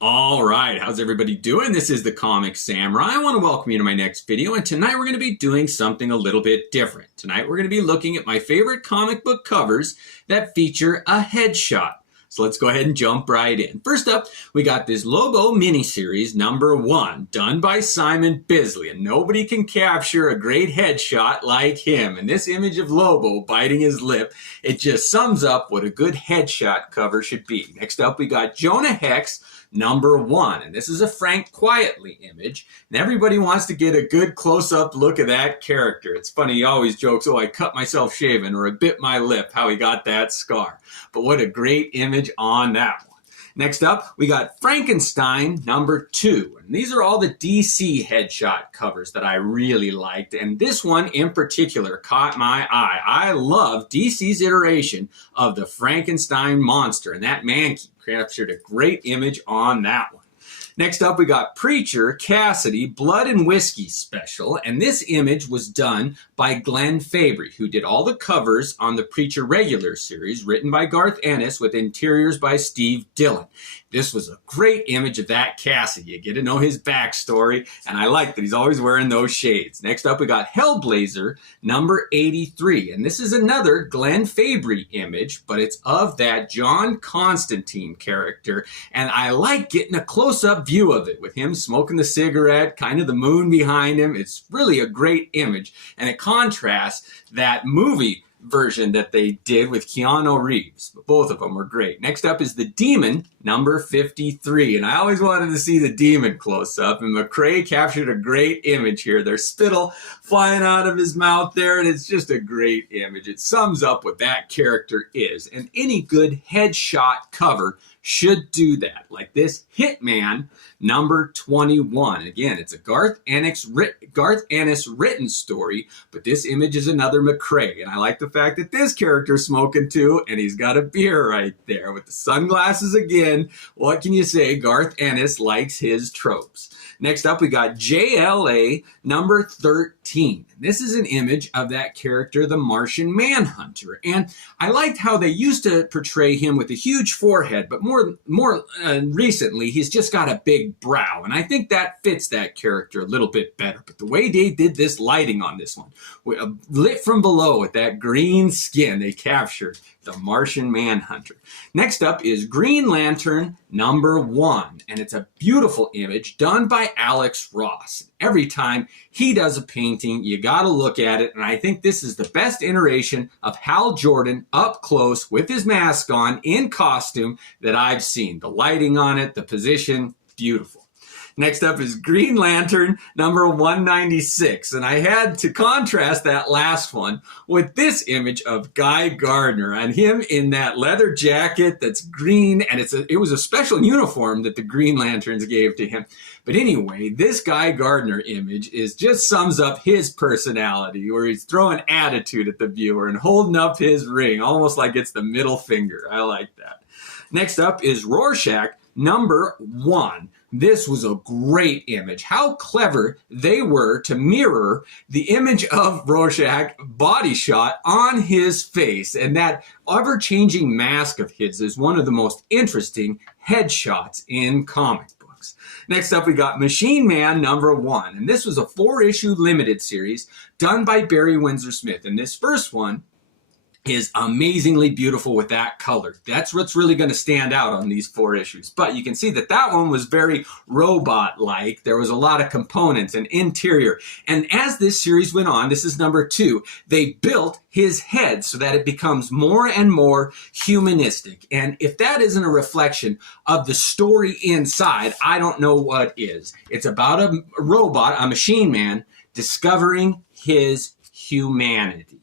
All right, how's everybody doing? This is the Comic Samurai. I want to welcome you to my next video, and tonight we're going to be doing something a little bit different. Tonight we're going to be looking at my favorite comic book covers that feature a headshot. So let's go ahead and jump right in. First up, we got this Lobo miniseries #1, done by Simon Bisley, and nobody can capture a great headshot like him. And this image of Lobo biting his lip, it just sums up what a good headshot cover should be. Next up, we got Jonah Hex #1, and this is a Frank Quietly image, and everybody wants to get a good close-up look at that character. It's funny, he always jokes, oh, I cut myself shaving, or I bit my lip, how he got that scar. But what a great image on that one. Next up, we got Frankenstein #2. And these are all the DC headshot covers that I really liked. And this one in particular caught my eye. I love DC's iteration of the Frankenstein monster. And that man captured a great image on that one. Next up, we got Preacher Cassidy Blood and Whiskey Special, and this image was done by Glenn Fabry, who did all the covers on the Preacher Regular series, written by Garth Ennis with interiors by Steve Dillon. This was a great image of that Cassidy. You get to know his backstory, and I like that he's always wearing those shades. Next up, we got Hellblazer #83, and this is another Glenn Fabry image, but it's of that John Constantine character, and I like getting a close-up view of it with him smoking the cigarette, kind of the moon behind him. It's really a great image, and it contrasts that movie version that they did with Keanu Reeves. Both of them were great. Next up is the Demon #53, and I always wanted to see the Demon close up, and McCrae captured a great image here. There's spittle flying out of his mouth there, and it's just a great image. It sums up what that character is, and any good headshot cover should do that, like this Hitman #21. Again, it's a Garth Ennis written story, but this image is another McCrae, and I like the fact that this character's smoking too, and he's got a beer right there with the sunglasses again. What can you say? Garth Ennis likes his tropes. Next up, we got JLA #13. This is an image of that character, the Martian Manhunter. And I liked how they used to portray him with a huge forehead, but more recently, he's just got a big brow. And I think that fits that character a little bit better. But the way they did this lighting on this one, lit from below with that green skin, they captured the Martian Manhunter. Next up is Green Lantern #1, and it's a beautiful image done by Alex Ross. Every time he does a painting, you gotta look at it, and I think this is the best iteration of Hal Jordan up close with his mask on in costume that I've seen. The lighting on it, the position, beautiful. Next up is Green Lantern #196, and I had to contrast that last one with this image of Guy Gardner and him in that leather jacket that's green, and it was a special uniform that the Green Lanterns gave to him. But anyway, this Guy Gardner image just sums up his personality, where he's throwing attitude at the viewer and holding up his ring, almost like it's the middle finger. I like that. Next up is Rorschach #1. This was a great image. How clever they were to mirror the image of Rorschach body shot on his face. And that ever-changing mask of his is one of the most interesting headshots in comic books. Next up, we got Machine Man #1. And this was a 4-issue limited series done by Barry Windsor Smith. And this first one is amazingly beautiful with that color. That's what's really going to stand out on these 4 issues. But you can see that that one was very robot-like. There was a lot of components and interior. And as this series went on, this is #2, they built his head so that it becomes more and more humanistic. And if that isn't a reflection of the story inside, I don't know what is. It's about a robot, a machine man, discovering his humanity.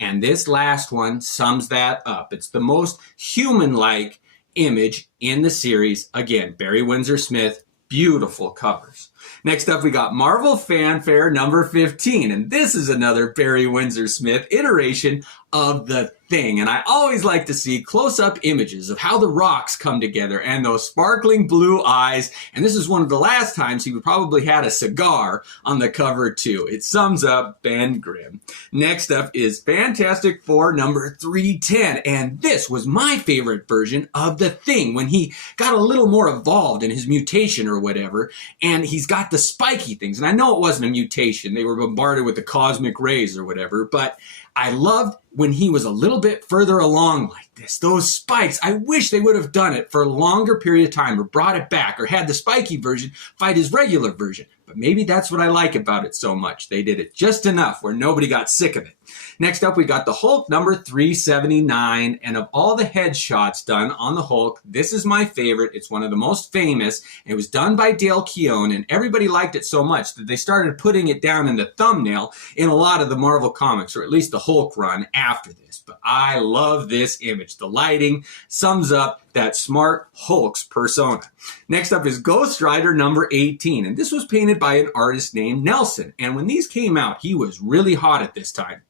And this last one sums that up. It's the most human-like image in the series. Again, Barry Windsor Smith, beautiful covers. Next up, we got Marvel Fanfare #15. And this is another Barry Windsor Smith iteration of The Thing. And I always like to see close-up images of how the rocks come together and those sparkling blue eyes. And this is one of the last times he probably had a cigar on the cover too. It sums up Ben Grimm. Next up is Fantastic Four number 310. And this was my favorite version of The Thing when he got a little more evolved in his mutation or whatever. And he's got the spiky things. And I know it wasn't a mutation. They were bombarded with the cosmic rays or whatever. But I loved when he was a little bit further along like this. Those spikes, I wish they would have done it for a longer period of time or brought it back or had the spiky version fight his regular version. But maybe that's what I like about it so much. They did it just enough where nobody got sick of it. Next up, we got the Hulk number 379. And of all the headshots done on the Hulk, this is my favorite. It's one of the most famous. It was done by Dale Keown, and everybody liked it so much that they started putting it down in the thumbnail in a lot of the Marvel comics, or at least the Hulk run after this. But I love this image. The lighting sums up that smart Hulk's persona. Next up is Ghost Rider number 18. And this was painted by an artist named Nelson. And when these came out, he was really hot at this time.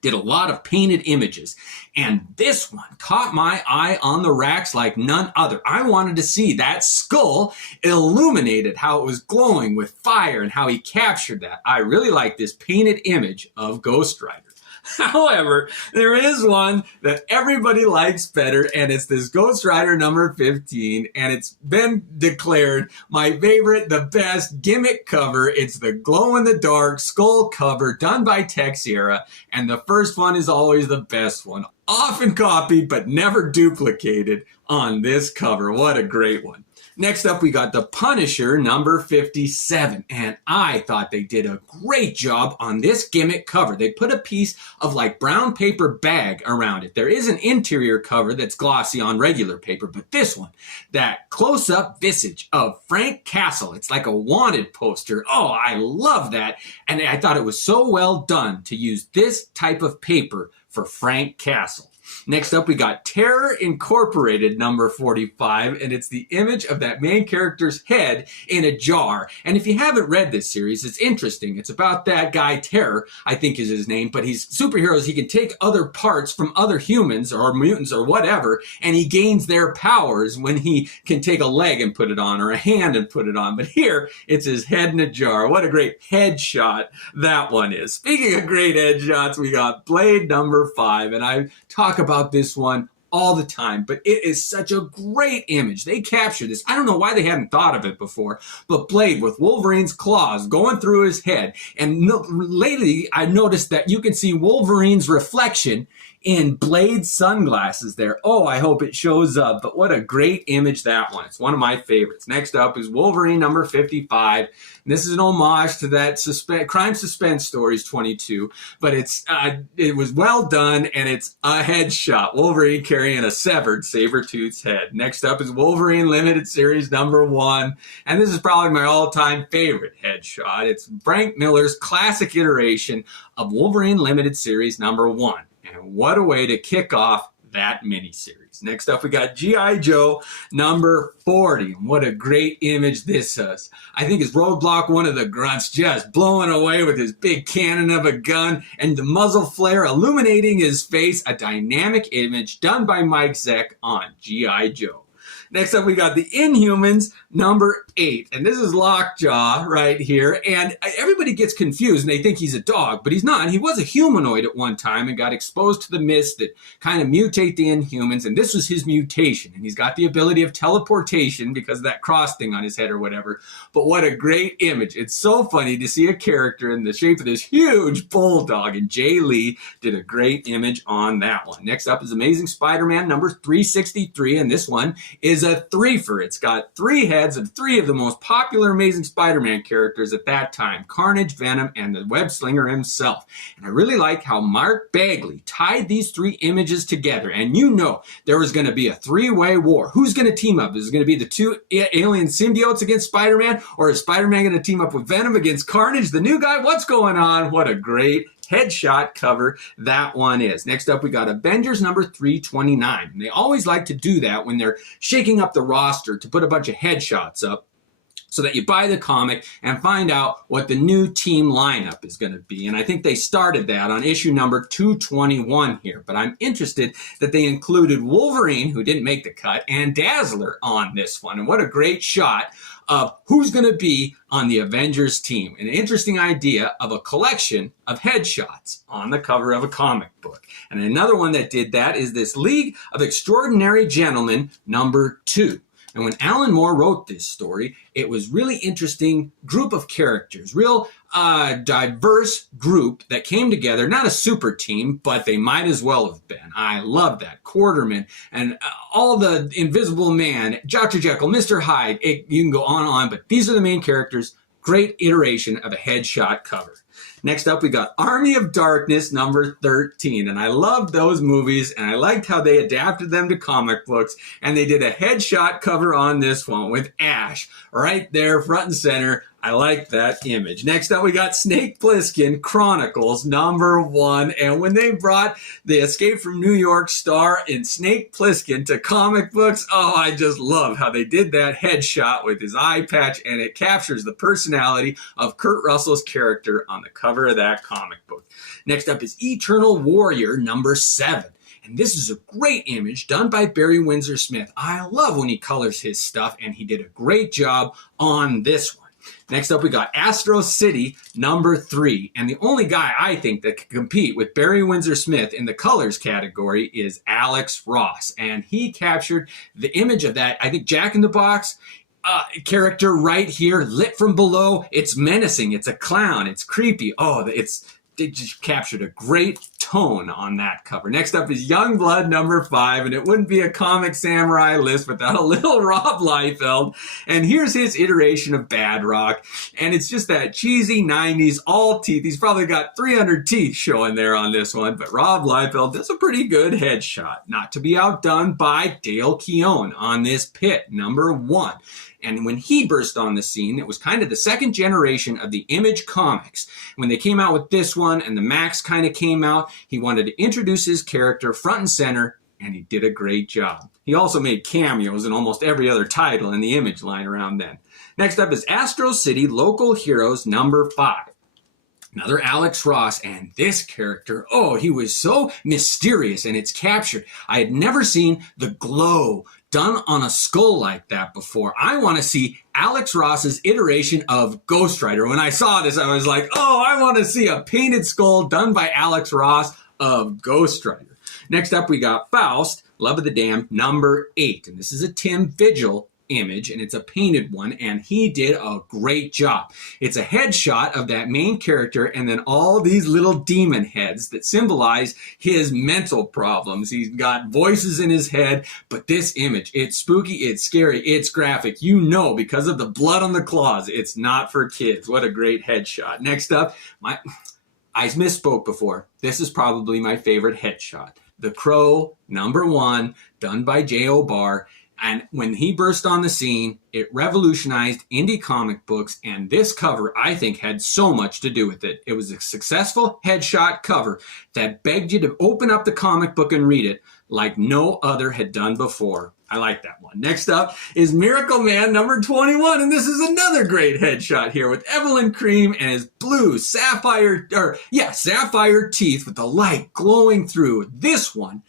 Did a lot of painted images. And this one caught my eye on the racks like none other. I wanted to see that skull illuminated, how it was glowing with fire and how he captured that. I really like this painted image of Ghost Rider. However, there is one that everybody likes better, and it's this Ghost Rider number 15, and it's been declared my favorite, the best gimmick cover. It's the glow-in-the-dark skull cover done by Texera, and the first one is always the best one. Often copied, but never duplicated on this cover. What a great one. Next up, we got the Punisher number 57, and I thought they did a great job on this gimmick cover. They put a piece of like brown paper bag around it. There is an interior cover that's glossy on regular paper, but this one, that close-up visage of Frank Castle, it's like a wanted poster. Oh, I love that, and I thought it was so well done to use this type of paper for Frank Castle. Next up, we got Terror Incorporated number 45, and it's the image of that main character's head in a jar. And if you haven't read this series, it's interesting. It's about that guy, Terror, I think is his name, but he's superheroes. He can take other parts from other humans or mutants or whatever, and he gains their powers when he can take a leg and put it on or a hand and put it on. But here, it's his head in a jar. What a great headshot that one is. Speaking of great headshots, we got Blade number 5, and I talk about this one all the time, but it is such a great image. They captured this. I don't know why they hadn't thought of it before, but Blade with Wolverine's claws going through his head. And lately, I noticed that you can see Wolverine's reflection in Blade's sunglasses there. Oh, I hope it shows up, but what a great image that one. It's one of my favorites. Next up is Wolverine number 55. And this is an homage to that Crime Suspense Stories 22, but it was well done, and it's a headshot. Wolverine carrying a severed Sabretooth's head. Next up is Wolverine Limited Series number 1, and this is probably my all-time favorite headshot. It's Frank Miller's classic iteration of Wolverine Limited Series number 1. And what a way to kick off that miniseries. Next up, we got G.I. Joe number 40. And what a great image this is. I think it's Roadblock, one of the grunts, just blowing away with his big cannon of a gun and the muzzle flare illuminating his face. A dynamic image done by Mike Zeck on G.I. Joe. Next up, we got the Inhumans number 8. And this is Lockjaw right here. And everybody gets confused and they think he's a dog, but he's not. He was a humanoid at one time and got exposed to the mist that kind of mutate the Inhumans. And this was his mutation. And he's got the ability of teleportation because of that cross thing on his head or whatever. But what a great image. It's so funny to see a character in the shape of this huge bulldog. And Jay Lee did a great image on that one. Next up is Amazing Spider-Man number 363. And this one is a threefer. It's got 3 heads of 3 of the most popular Amazing Spider-Man characters at that time: Carnage, Venom, and the Web Slinger himself. And I really like how Mark Bagley tied these 3 images together. And you know there was going to be a 3-way war. Who's going to team up? Is it going to be the 2 alien symbiotes against Spider-Man? Or is Spider-Man going to team up with Venom against Carnage, the new guy? What's going on? What a great headshot cover that one is. Next up, we got Avengers number 329. And they always like to do that when they're shaking up the roster to put a bunch of headshots up. so that you buy the comic and find out what the new team lineup is going to be. And I think they started that on issue number 221 here. But I'm interested that they included Wolverine, who didn't make the cut, and Dazzler on this one. And what a great shot of who's going to be on the Avengers team. An interesting idea of a collection of headshots on the cover of a comic book. And another one that did that is this League of Extraordinary Gentlemen number 2. And when Alan Moore wrote this story, it was really interesting group of characters, real diverse group that came together, not a super team, but they might as well have been. I love that. Quarterman and all the Invisible Man, Dr. Jekyll, Mr. Hyde, you can go on and on, but these are the main characters. Great iteration of a headshot cover. Next up, we got Army of Darkness number 13. And I loved those movies, and I liked how they adapted them to comic books. And they did a headshot cover on this one with Ash right there, front and center. I like that image. Next up, we got Snake Plissken Chronicles number 1. And when they brought the Escape from New York star in Snake Plissken to comic books, oh, I just love how they did that headshot with his eye patch, and it captures the personality of Kurt Russell's character on the cover of that comic book. Next up is Eternal Warrior number 7. And this is a great image done by Barry Windsor Smith. I love when he colors his stuff, and he did a great job on this one. Next up, we got Astro City number 3. And the only guy I think that can compete with Barry Windsor Smith in the colors category is Alex Ross. And he captured the image of that, I think, Jack in the Box character right here, lit from below. It's menacing. It's a clown. It's creepy. Oh, they just captured a great tone on that cover. Next up is Youngblood number 5, and it wouldn't be a Comic Samurai list without a little Rob Liefeld. And here's his iteration of Bad Rock, and it's just that cheesy 90s, all teeth. He's probably got 300 teeth showing there on this one, but Rob Liefeld does a pretty good headshot. Not to be outdone by Dale Keown on this Pit number 1. And when he burst on the scene, it was kind of the second generation of the Image comics. When they came out with this one and the Max kind of came out, he wanted to introduce his character front and center, and he did a great job. He also made cameos in almost every other title in the Image line around then. Next up is Astro City Local Heroes number 5. Another Alex Ross, and this character, oh, he was so mysterious, and it's captured. I had never seen the glow done on a skull like that before. I want to see Alex Ross's iteration of Ghost Rider. When I saw this, I was like, oh, I want to see a painted skull done by Alex Ross of Ghost Rider. Next up, we got Faust, Love of the Damned, number 8. And this is a Tim Vigil image, and it's a painted one, and he did a great job. It's a headshot of that main character and then all these little demon heads that symbolize his mental problems. He's got voices in his head, but this image, it's spooky, it's scary, it's graphic. You know, because of the blood on the claws, it's not for kids. What a great headshot. Next up, I misspoke before. This is probably my favorite headshot. The Crow, number 1, done by J.O. Barr. And when he burst on the scene, it revolutionized indie comic books, and this cover, I think, had so much to do with it. It was a successful headshot cover that begged you to open up the comic book and read it like no other had done before. I like that one. Next up is Miracle Man number 21, and this is another great headshot here with Evelyn Cream and his blue sapphire teeth with the light glowing through. This one,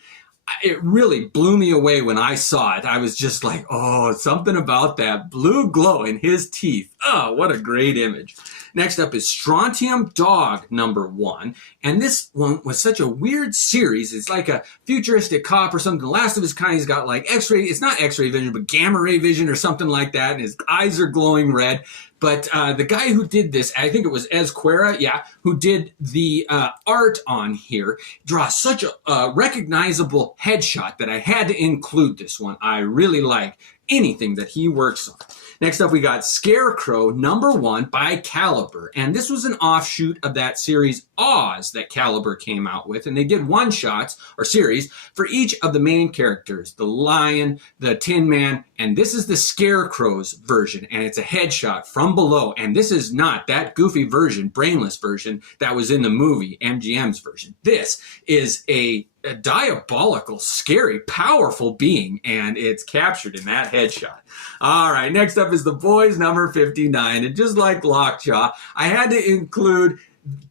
it really blew me away when I saw it. I was just like, oh, something about that blue glow in his teeth. Oh, what a great image. Next up is Strontium Dog number 1. And this one was such a weird series. It's like a futuristic cop or something. The last of his kind, he's got like X-ray. It's not X-ray vision, but gamma ray vision or something like that. And his eyes are glowing red. But the guy who did this, I think it was Ezquerra, who did the art on here, draws such a recognizable headshot that I had to include this one. I really like anything that he works on. Next up, we got Scarecrow number 1 by Caliber. And this was an offshoot of that series Oz that Caliber came out with. And they did one-shots or series for each of the main characters, the Lion, the Tin Man, And this is the Scarecrow's version, and it's a headshot from below. And this is not that goofy version, brainless version, that was in the movie, MGM's version. This is a diabolical, scary, powerful being, and it's captured in that headshot. All right, next up is the Boys number 59. And just like Lockjaw, I had to include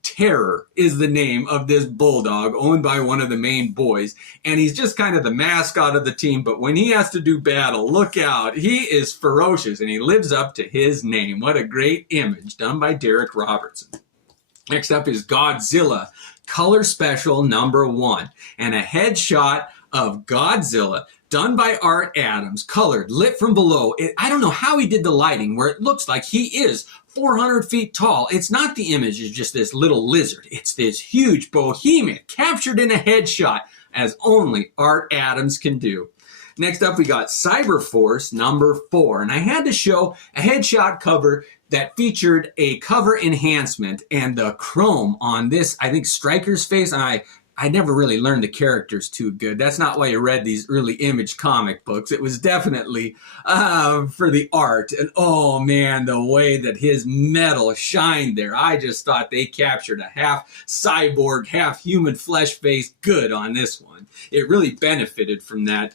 Terror is the name of this bulldog owned by one of the main boys, and he's just kind of the mascot of the team, but when he has to do battle, look out, he is ferocious and he lives up to his name. What a great image done by Derek Robertson. Next up is Godzilla Color Special number 1, and a headshot of Godzilla done by Art Adams, colored, lit from below. I don't know how he did the lighting where it looks like he is 400 feet tall. It's not the image of just this little lizard. It's this huge behemoth captured in a headshot, as only Art Adams can do. Next up, we got Cyberforce number 4. And I had to show a headshot cover that featured a cover enhancement, and the chrome on this, I think, Stryker's face, and I never really learned the characters too good. That's not why you read these early Image comic books. It was definitely for the art. And oh man, the way that his metal shined there. I just thought they captured a half cyborg, half human flesh face good on this one. It really benefited from that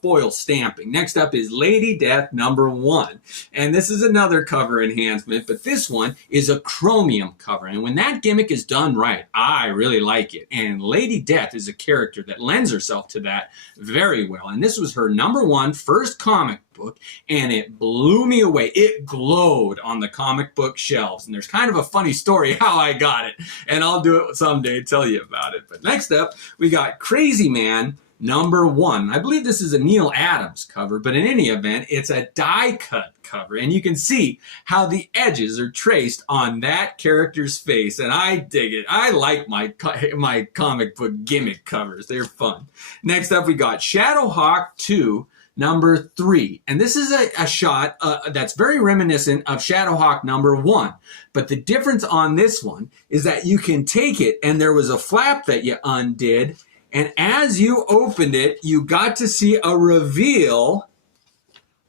foil stamping. Next up is Lady Death number 1. And this is another cover enhancement, but this one is a chromium cover. And when that gimmick is done right, I really like it. And Lady Death is a character that lends herself to that very well. And this was her number 1 first comic book, and it blew me away. It glowed on the comic book shelves. And there's kind of a funny story how I got it. And I'll do it someday, tell you about it. But next up, we got Crazy Man number 1. I believe this is a Neil Adams cover, but in any event, it's a die cut cover, and you can see how the edges are traced on that character's face, and I dig it. I like my comic book gimmick covers. They're fun. Next up, we got Shadowhawk 2 number 3, and this is a shot that's very reminiscent of Shadowhawk number 1, but the difference on this one is that you can take it, and there was a flap that you undid, and as you opened it, you got to see a reveal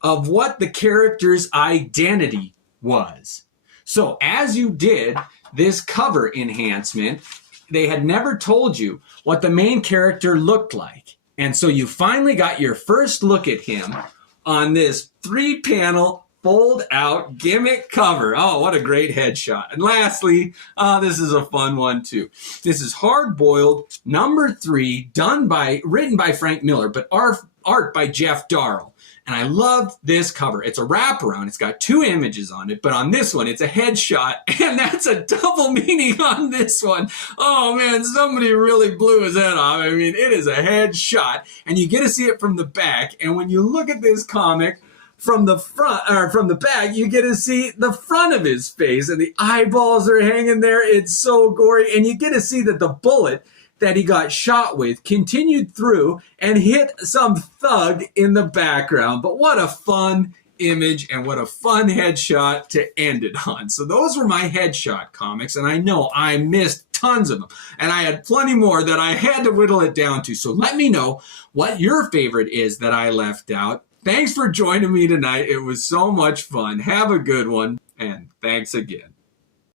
of what the character's identity was. So as you did this cover enhancement, they had never told you what the main character looked like. And so you finally got your first look at him on this 3-panel fold-out gimmick cover. Oh, what a great headshot. And lastly, this is a fun one too. This is Hard Boiled number 3, written by Frank Miller, but art by Jeff Darrell. And I loved this cover. It's a wraparound. It's got 2 images on it, but on this one, it's a headshot, and that's a double meaning on this one. Oh man, somebody really blew his head off. I mean, it is a headshot, and you get to see it from the back. And when you look at this comic, from the front or from the back, you get to see the front of his face, and the eyeballs are hanging there. It's so gory, and you get to see that the bullet that he got shot with continued through and hit some thug in the background. But what a fun image and what a fun headshot to end it on. So those were my headshot comics, and I know I missed tons of them, and I had plenty more that I had to whittle it down to. So let me know what your favorite is that I left out. Thanks for joining me tonight. It was so much fun. Have a good one, and thanks again.